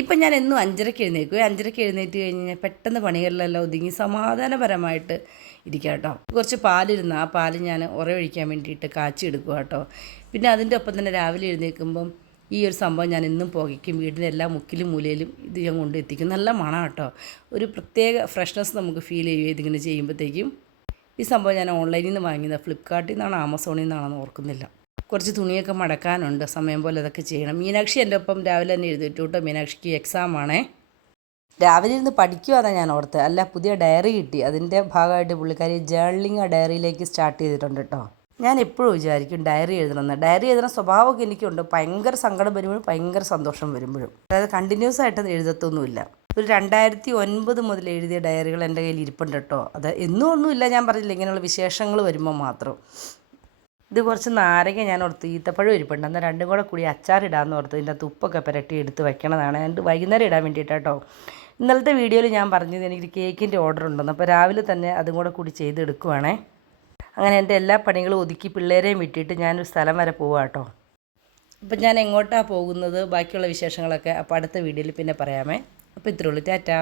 ഇപ്പം ഞാൻ എന്നും 5:30 എഴുന്നേൽക്കും. 5:30 എഴുന്നേറ്റ് കഴിഞ്ഞാൽ പെട്ടെന്ന് പണികളിലെല്ലാം ഒതുങ്ങി സമാധാനപരമായിട്ട് ഇരിക്കാം കേട്ടോ. കുറച്ച് പാലിരുന്ന് ആ പാല് ഞാൻ ഉറയൊഴിക്കാൻ വേണ്ടിയിട്ട് കാച്ചി എടുക്കുക കേട്ടോ. പിന്നെ അതിൻ്റെ ഒപ്പം തന്നെ രാവിലെ എഴുന്നേൽക്കുമ്പം ഈ ഒരു സംഭവം ഞാൻ എന്നും പുകയ്ക്കും. വീടിൻ്റെ എല്ലാ മുക്കിലും മൂലയിലും ഇത് ഞാൻ കൊണ്ട് എത്തിക്കും. നല്ല മണം കേട്ടോ. ഒരു പ്രത്യേക ഫ്രഷ്നെസ് നമുക്ക് ഫീൽ ചെയ്യും ഇതിങ്ങനെ ചെയ്യുമ്പോഴത്തേക്കും. ഈ സംഭവം ഞാൻ ഓൺലൈനിൽ നിന്ന് വാങ്ങിയത്. ഫ്ലിപ്കാർട്ടിൽ നിന്നാണോ ആമസോണിൽ നിന്നാണെന്ന് ഓർക്കുന്നില്ല. കുറച്ച് തുണിയൊക്കെ മടക്കാനുണ്ട്. സമയം പോലെ അതൊക്കെ ചെയ്യണം. മീനാക്ഷി എൻ്റെ ഒപ്പം രാവിലെ തന്നെ എഴുതിട്ടു കേട്ടോ. മീനാക്ഷിക്ക് എക്സാമാണേ. രാവിലെ ഇരുന്ന് പഠിക്കുവാന്നാണ് ഞാൻ ഓർത്തത്. അല്ല, പുതിയ ഡയറി കിട്ടി. അതിൻ്റെ ഭാഗമായിട്ട് പുള്ളിക്കാരി ജേർണലിങ് ആ ഡയറിയിലേക്ക് സ്റ്റാർട്ട് ചെയ്തിട്ടുണ്ട് കേട്ടോ. ഞാൻ എപ്പോഴും വിചാരിക്കും ഡയറി എഴുതണമെന്ന്. ഡയറി എഴുതുന്ന സ്വഭാവമൊക്കെ എനിക്കുണ്ട്. ഭയങ്കര സങ്കടം വരുമ്പോഴും ഭയങ്കര സന്തോഷം വരുമ്പോഴും. അതായത് കണ്ടിന്യൂസ് ആയിട്ട് എഴുതത്തൊന്നുമില്ല. ഒരു 2009 മുതൽ എഴുതിയ ഡയറികൾ എൻ്റെ കയ്യിൽ ഇരിപ്പുണ്ട് കേട്ടോ. അത് എന്നും ഒന്നുമില്ല, ഞാൻ പറഞ്ഞില്ല, ഇങ്ങനെയുള്ള വിശേഷങ്ങൾ വരുമ്പോൾ മാത്രം. ഇത് കുറച്ച് നാരങ്ങ ഞാൻ ഓർത്ത് ഈത്തപ്പഴം ഇരിപ്പുണ്ട്. എന്നാൽ രണ്ടും കൂടി അച്ചാറിടാമെന്ന് ഓർത്ത് ഇതിൻ്റെ തുപ്പൊക്കെ പുരട്ടി എടുത്ത് വെക്കണതാണ്. എൻ്റെ വൈകുന്നേരം ഇടാൻ വേണ്ടിയിട്ടോ. ഇന്നലത്തെ വീഡിയോയിൽ ഞാൻ പറഞ്ഞത് എനിക്കൊരു കേക്കിൻ്റെ ഓർഡർ ഉണ്ടെന്ന്. അപ്പോൾ രാവിലെ തന്നെ അതും കൂടി ചെയ്തെടുക്കുവാണേ. അങ്ങനെ എൻ്റെ എല്ലാ പണികളും ഒതുക്കി പിള്ളേരെയും വിട്ടിട്ട് ഞാനൊരു സ്ഥലം വരെ പോവാം കേട്ടോ. അപ്പം ഞാൻ എങ്ങോട്ടാണ് പോകുന്നത്, ബാക്കിയുള്ള വിശേഷങ്ങളൊക്കെ അപ്പോൾ അടുത്ത വീഡിയോയിൽ പിന്നെ പറയാമേ. അപ്പോൾ ഇത്രയേ ഉള്ളൂ. ടാറ്റാ.